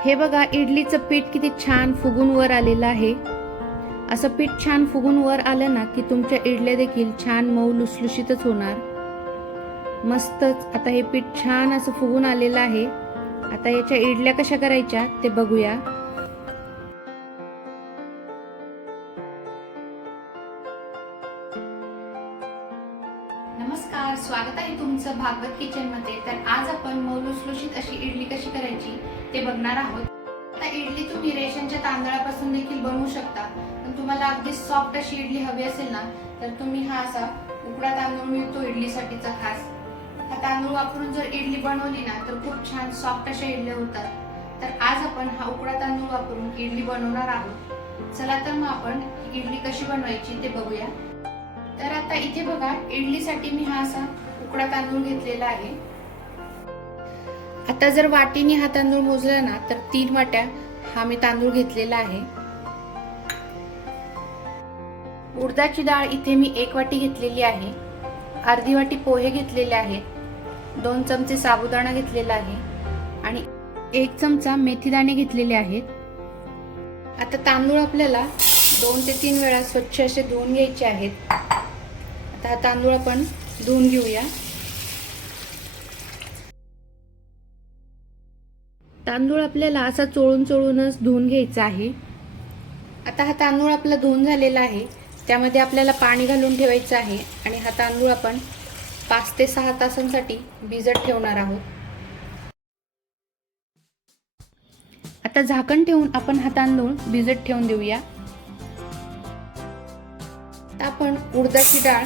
हे बघा, इडलीचं पीठ किती छान फुगून वर आलेलं आहे। असं पीठ छान फुगून वर आलं ना की तुमच्या इडल्या देखील छान मऊ लुसलुशीतच होणार। मस्तच। आता हे पीठ छान असं फुगून आलेलं आहे। आता याच्या इडल्या कशा करायच्या ते बघूया। नमस्कार, स्वागत आहे तुमचं भागवत किचन मध्ये। तर आज आपण मऊ लुसलुशीत अशी इडली कशी करायची ते बघणार आहोत। आता इडली तुम्ही रेशनच्या तांदळापासून देखील बनवू शकता, पण तुम्हाला अगदी सॉफ्ट अशी इडली हवी असेल ना तर तुम्ही हा असा उकडा तांदूळ मिळतो इडलीसाठीचा खास, हा तांदूळ वापरून जर इडली बनवली ना तर खूप छान सॉफ्ट अशा इडल्या होतात। तर आज आपण हा उकडा तांदूळ वापरून इडली बनवणार आहोत। चला तर मग आपण इडली कशी बनवायची ते बघूया। तर आता इथे बघा, इडलीसाठी मी हा असा उकडा तांदूळ घेतलेला आहे। आता जर वाटीने हा तांदूळ मोजला ना तर 3 वाट्या हा मी तांदूळ घेतलेला आहे। उडदाची डाळ इथे मी 1 वाटी घेतलेली आहे। अर्धी वाटी पोहे घेतलेले आहेत। 2 चमचे साबुदाणा घेतलेला आहे आणि 1 चमचा मेथीदाणे घेतलेले आहेत। आता तांदूळ आपल्याला 2 ते 3 वेळा स्वच्छ असे धुवून घ्यायचे आहेत। आता हा तांदूळ आपण धुवून घेऊया। तांदूळ आपल्याला असा चोळून चोळूनच धुवून घ्यायचा आहे। आता हा तांदूळ आपला धुवून झालेला आहे, त्यामध्ये आपल्याला पाणी घालून ठेवायचं आहे आणि हा तांदूळ आपण 5 ते 6 तासांसाठी भिजत ठेवणार आहोत। आता झाकण ठेवून आपण हा तांदूळ भिजत ठेवून देऊया। आता आपण उडदाची डाळ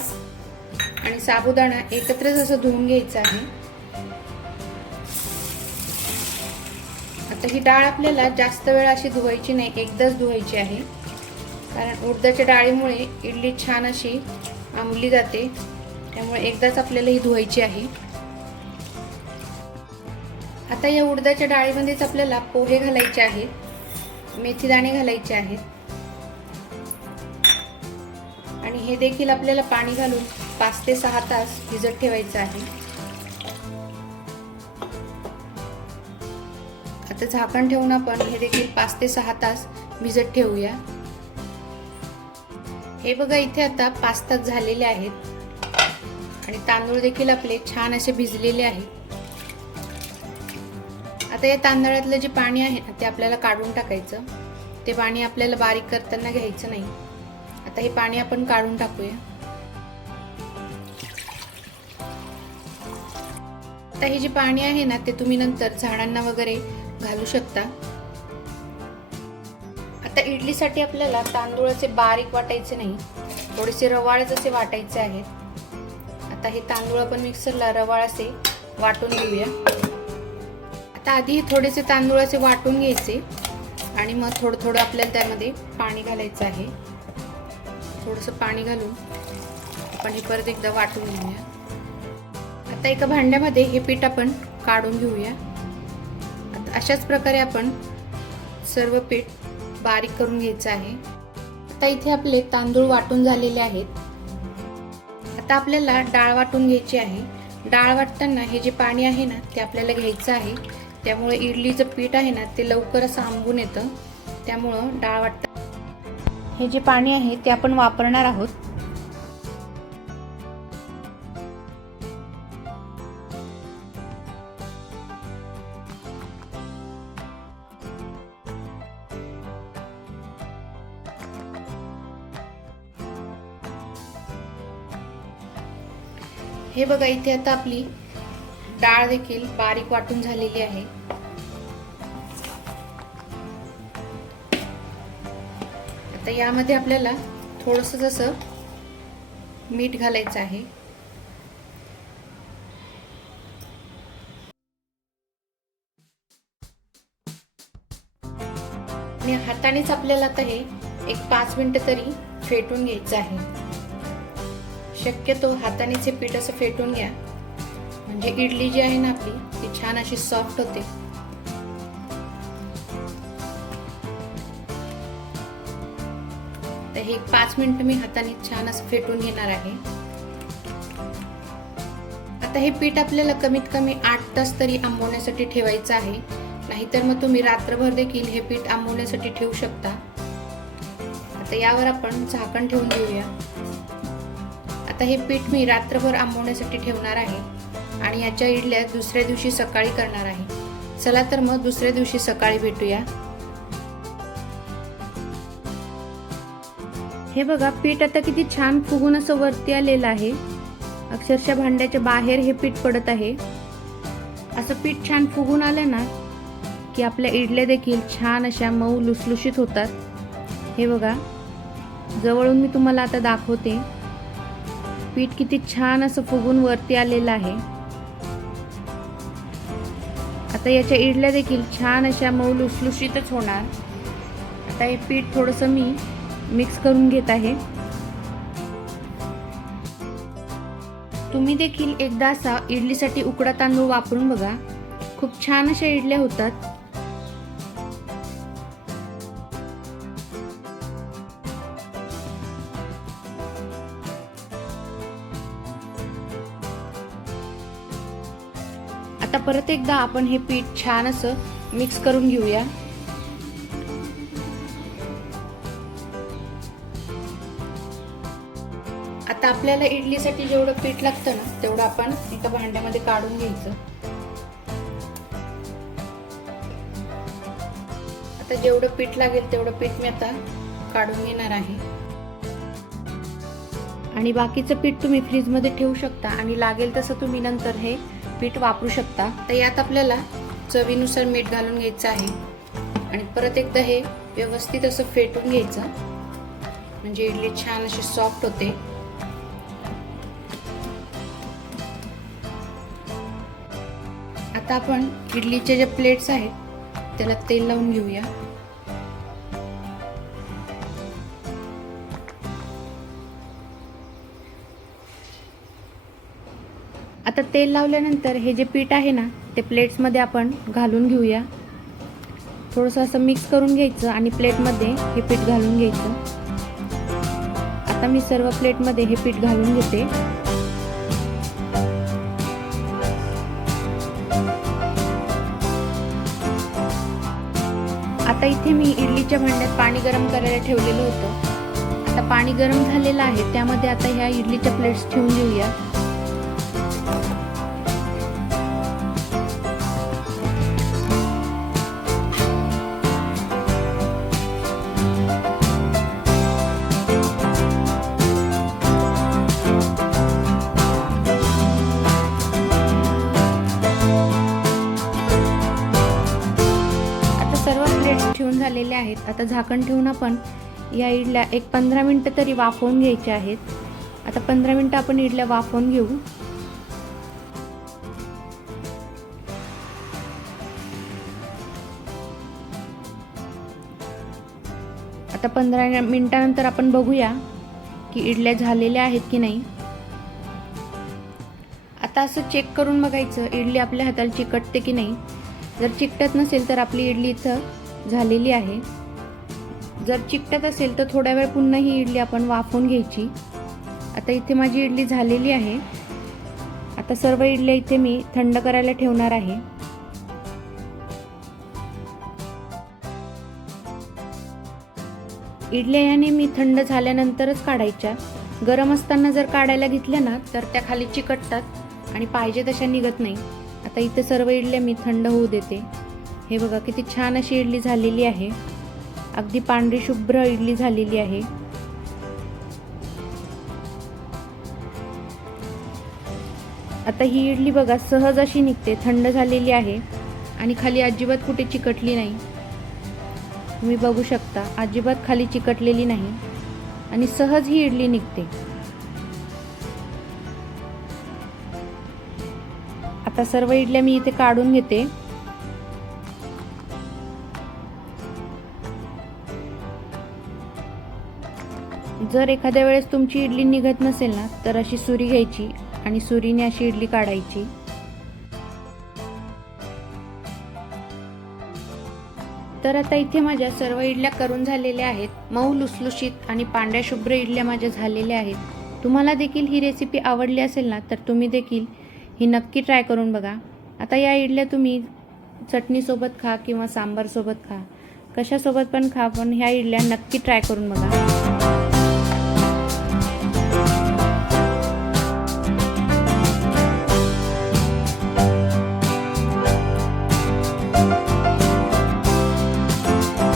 आणि साबुदाणा एकत्रच असं धुवून घ्यायचं आहे। आता ही डाळ आपल्याला जास्त वेळ अशी धुवायची नाही, एकदाच धुवायची आहे, कारण उडदाच्या डाळीमुळे इडली छान अशी आंबली जाते, त्यामुळे एकदाच आपल्याला ही धुवायची आहे। आता या उडदाच्या डाळीमध्येच आपल्याला पोहे घालायचे आहेत, मेथीदाणे घालायचे आहेत आणि हे देखील आपल्याला पाणी घालून 5 ते 6 तास भिजत ठेवायचं आहे। आता झाकण ठेवून आपण हे देखील 5 ते 6 तास भिजत ठेवूया। हे बघा, इथे आता 5 तास झालेले आहेत आणि तांदूळ देखील आपले छान असे भिजलेले आहेत। आता या तांदळातलं जे पाणी आहे ना ते आपल्याला काढून टाकायचं। ते पाणी आपल्याला बारीक करताना घ्यायचं नाही। आता हे पाणी आपण काढून टाकूया। आता हे जे पाणी आहे ना ते तुम्ही नंतर झाडांना वगैरे घालू शकता। आता इडलीसाठी आपल्याला तांदूळाचे बारीक वाटायचे नाही, थोडेसे रवाळच असे वाटायचे आहेत। आता हे तांदूळ आपण मिक्सरला रवाळ असे वाटून घेऊया। आता आधी थोडेसे तांदूळ असे वाटून घ्यायचे आणि मग थोडं थोडं आपल्याला त्यामध्ये पाणी घालायचं आहे। थोडंसं पाणी घालून आपण हे परत एकदा वाटून घेऊया। आता एका भांड्यामध्ये हे पीठ आपण काढून घेऊया। आता अशाच प्रकारे आपण सर्व पीठ बारीक करून घ्यायचं आहे। आता इथे आपले तांदूळ वाटून झालेले आहेत। आता आपल्याला डाळ वाटून घ्यायची आहे। डाळ वाटताना हे जे पाणी आहे ना ते आपल्याला घ्यायचं आहे, त्यामुळे इडलीचं पीठ आहे ना ते लवकर असं आंबून येतं, त्यामुळं डाळ वाटताना हे जे पाणी आहे ते आपण वापरणार आहोत। हे बघा, इथे आता आपली डाळ देखील बारीक वाटून झालेली आहे। आता यामध्ये आपल्याला थोडंसं जसं मीठ घालायचं आहे आणि हातानेच आपल्याला आता हे एक 5 मिनिटं तरी फेटून घ्यायचं आहे। शक्यतो हातानेच हे पीठ असं फेटून घ्या, म्हणजे इडली जी आहे ना आपली ती छान अशी सॉफ्ट होते। तर हे 5 मिनिटं मी हाताने छान असं फेटून घेणार आहे। आता हे पीठ आपल्याला कमीत कमी 8 तास तरी आंबवण्यासाठी ठेवायचं आहे, नाहीतर मग तुम्ही रात्रभर देखील हे पीठ आंबवण्यासाठी ठेवू शकता। आता यावर आपण झाकण ठेवून देऊया। आता हे पीठ मी रात्रभर आंबवण्यासाठी ठेवणार आहे आणि याच्या इडल्या दुसऱ्या दिवशी सकाळी करणार आहे। चला तर मग दुसऱ्या दिवशी सकाळी भेटूया। हे बघा, पीठ आता किती छान फुगून असं वरती आलेलं आहे। अक्षरशः भांड्याच्या बाहेर हे पीठ पडत आहे। असं पीठ छान फुगून आलं ना की आपल्या इडल्या देखील छान अशा मऊ लुसलुशीत होतात। हे बघा, जवळून मी तुम्हाला आता दाखवते। पीठ किती छान असं फुगून वरती आलेलं आहे। आता याच्या इडल्या देखील छान अशा मऊ लुसलुशीतच होणार। आता हे पीठ थोडंसं मी मिक्स करून घेत आहे। तुम्ही देखील एकदा असा इडलीसाठी उकडा तांदूळ वापरून बघा, खूप छान अशा इडल्या होतात। आता परत एकदा आपण हे पीठ छान असं मिक्स करून घेऊया। आता आपल्याला इडलीसाठी जेवढं पीठ लागतं ना तेवढं आपण एका भांड्यामध्ये काढून घ्यायचं। आता जेवढं पीठ लागेल तेवढं पीठ मी आता काढून घेणार आहे आणि बाकीचं पीठ तुम्ही फ्रीज मध्ये ठेवू शकता आणि लागेल तसं तुम्ही नंतर हे पीठ वापरू शकता। तर यात आपल्याला चवीनुसार मीठ घालून घ्यायचं आहे आणि परत एकदा हे व्यवस्थित असं फेटून घ्यायचं, म्हणजे इडली छान अशी सॉफ्ट होते। आता आपण इडलीचे जे प्लेट्स आहेत त्याला तेल लावून घेऊया। आता तेल लावल्यानंतर हे जे पीठ आहे ना ते प्लेट्स मध्ये आपण घालून घेऊया। थोडंसं असं मिक्स करून घ्यायचं आणि प्लेट मध्ये हे पीठ घालून घ्यायचं। आता मी सर्व प्लेट मध्ये हे पीठ घालून घेते। आता इथे मी इडलीच्या भांड्यात पाणी गरम करायला ठेवलेलं होतं। आता पाणी गरम झालेलं आहे, त्यामध्ये आता ह्या इडलीच्या प्लेट्स ठेवून घेऊया। ठेवून झालेले आहेत। आता झाकण ठेवून आपण या इडल्या एक 15 मिनिटं तरी वाफवून घ्यायच्या आहेत। आता 15 मिनिटं आपण इडल्या वाफवून घेऊ। आता 15 मिनिटानंतर आपण बघूया की इडल्या झालेल्या आहेत की नाही। आता असं चेक करून बघायचं इडली आपल्या हाताला चिकटते की नाही। जर चिकटत नसेल तर आपली इडली इथं झालेली आहे। जर चिकटत असेल तर थोड्या वेळ पुन्हा ही इडली आपण वाफवून घ्यायची। आता इथे माझी इडली झालेली आहे। आता सर्व इडल्या इथे मी थंड करायला ठेवणार आहे। इडल्या याने मी थंड झाल्यानंतरच काढायच्या। गरम असताना जर काढायला घेतल्या ना तर त्या खाली चिकटतात आणि पाहिजे तशा निघत नाही। आता इथे सर्व इडल्या मी थंड होऊ देते। हे बघा किती छान अशी इडली झालेली आहे। अगदी पांढरी शुभ्र इडली झालेली आहे। आता ही इडली बघा सहज अशी निघते, थंड झालेली आहे आणि खाली अजिबात कुठे चिकटली नाही। तुम्ही बघू शकता अजिबात खाली चिकटलेली नाही आणि सहज ही इडली निघते। आता सर्व इडल्या मी इथे काढून घेते। जर एखाद्या वेळेस तुमची इडली निघत नसेल ना तर अशी सुरी घ्यायची आणि सुरीने अशी इडली काढायची। तर आता इथे माझ्या सर्व इडल्या करून झालेल्या आहेत। मऊ लुसलुशीत आणि पांढऱ्या शुभ्र इडल्या माझ्या झालेल्या आहेत। तुम्हाला देखील ही रेसिपी आवडली असेल ना तर तुम्ही देखील ही नक्की ट्राय करून बघा। आता या इडल्या तुम्ही चटणीसोबत खा किंवा सांबारसोबत खा, कशासोबत पण खा, पण ह्या इडल्या नक्की ट्राय करून बघा.